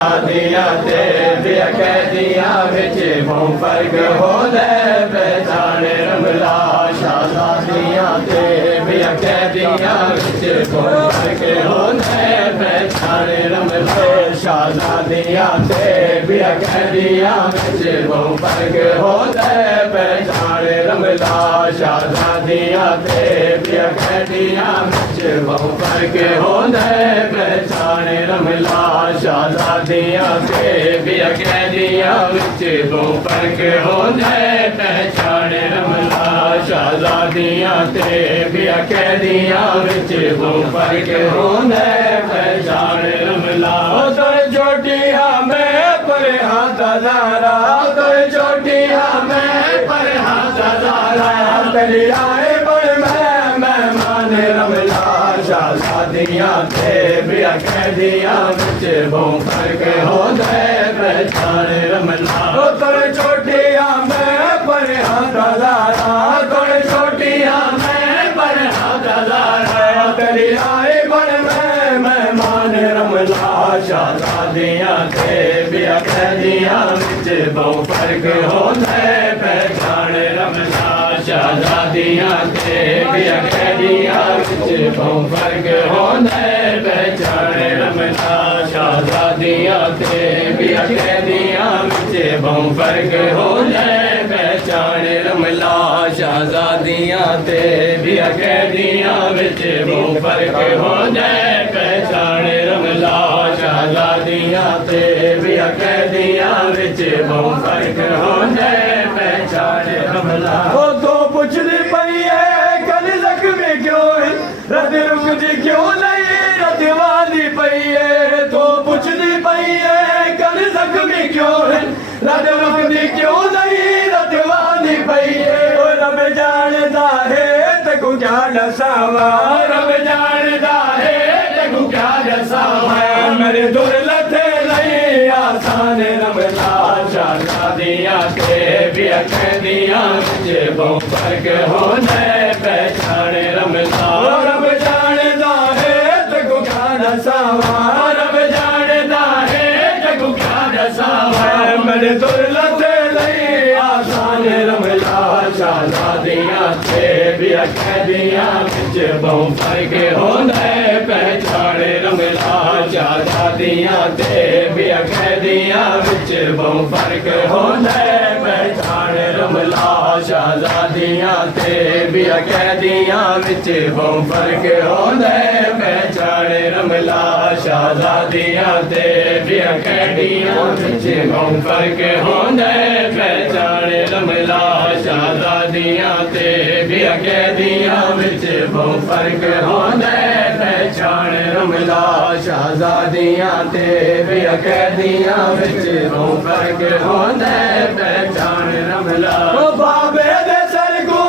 दिया ते कैदियां विच बहु फर्क होंदे पहचाने रमला शादियां ते कैदियां विच बहु फर्क होंदे पहचाने रमला शादियां ते कैदियां विच बहु फर्क होंदे पहचाने रमला शादियां ते कैदियां विच बहु फर्क होंदे पहचाने रमला शादियां ते कैदियां विच बहु फर्क होंदे पहचाने रमला शादियां ते कैदियां विच बहु फर्क होंदे पहचाने रमला छोटिया में पर हाथ दारा छोटिया में पर हाथ दारा तेरी आए बड़ मैं माने रमला शादियां ते कैदियां विच बहु फर्क होंदे पहचाने रमला छोटिया में पर हाथ दारा छोटिया में पर हाथ दारा तेरी आए बड़ मैं माने रमला शादियां ते कैदियां विच बहु फर्क होंदे पहचाने रमला शादियां ते कैदियां विच बहु फर्क होंदे पहचाने रमला शादियां ते कैदियां विच बहु फर्क होंदे पहचाने रमला शादियां ते कैदियां विच बहु फर्क होंदे पहचाने रमला शादियां ते कैदियां विच बहु फर्क होंदे पहचाने रमला तो पुछदी पई है कल जख्मी क्यों है रद रुकदी क्यों नहीं रद वाली पई है तो पुछदी पई है कल जख्मी क्यों है रद रुकदी क्यों नहीं रद वाली पई है रब जानदा है तकू क्या दसावा रब जानदा है तकू क्या दसावा मेरे दुर लथे नहीं आसान रमला शादियां ते कैदियां विच बहु फर्क होंदे पहचाने रमला रब जानदा है तकू क्या दसावा रब जानदा है तकू क्या दसावा मेरे दुर लथे नहीं आसान रमला शादियां ते कैदियां विच बहु फर्क होंदे पहचाने रमला शादियां ते कैदियां विच बहु फर्क होंदे पहचाने रमला शादियां ते कैदियां विच बहु फर्क होंदे पहचाने रमला शादियां ते कैदियां विच बहु फर्क होंदे पहचाने रमला शादियां ते कैदियां विच बहु फर्क होंदे पहचाने रमला शादियां ते कैदियां विच बहु फर्क होंदे पहचाने रमला बाबे दे सर को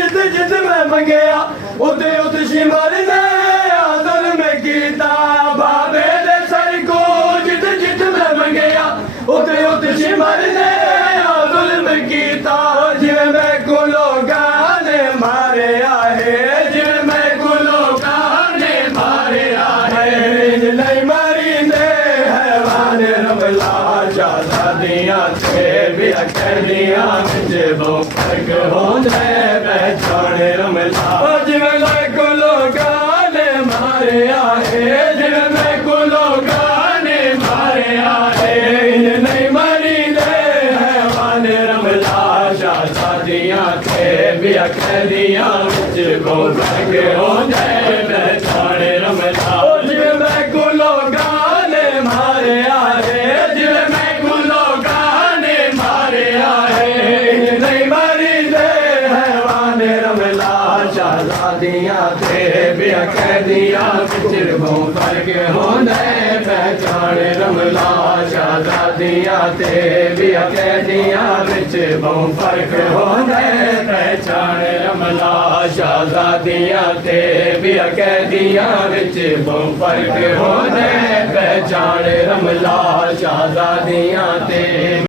जित जित मैं मंगया उते उते शिमर ने आदर में कीता बाबे दे सर को जित जित मैं मंगया उते उते शिमर ने आदर में कीता जिवे मैं को लोगा ने मारे आहे जिवे मैं को लोगा ने मारे आहे नहीं मारी ने हैवान रमला शादियां ते कैदियां विच बहु फर्क होंदे पहचाने रमला जिवे मैं को लोगा ने मारे आहे जिवे मैं को लोगा ने मारे आहे नहीं मारी ने हैवान रमला शादियां ते कैदियां विच बहु फर्क होंदे पहचाने रमला जिवे मैं को लोगा ने मारे आहे जिवे मैं को लोगा ने मारे आहे नहीं मारी दे हैवान रमला शादियां ते कैदियां विच बहु फर्क होंदे पहचाने रमला शादियां ते कैदियां विच बहु फर्क होंदे पहचाने रमला शादियां ते कैदियां विच बहु फर्क होंदे पहचाने रमला शादियां ते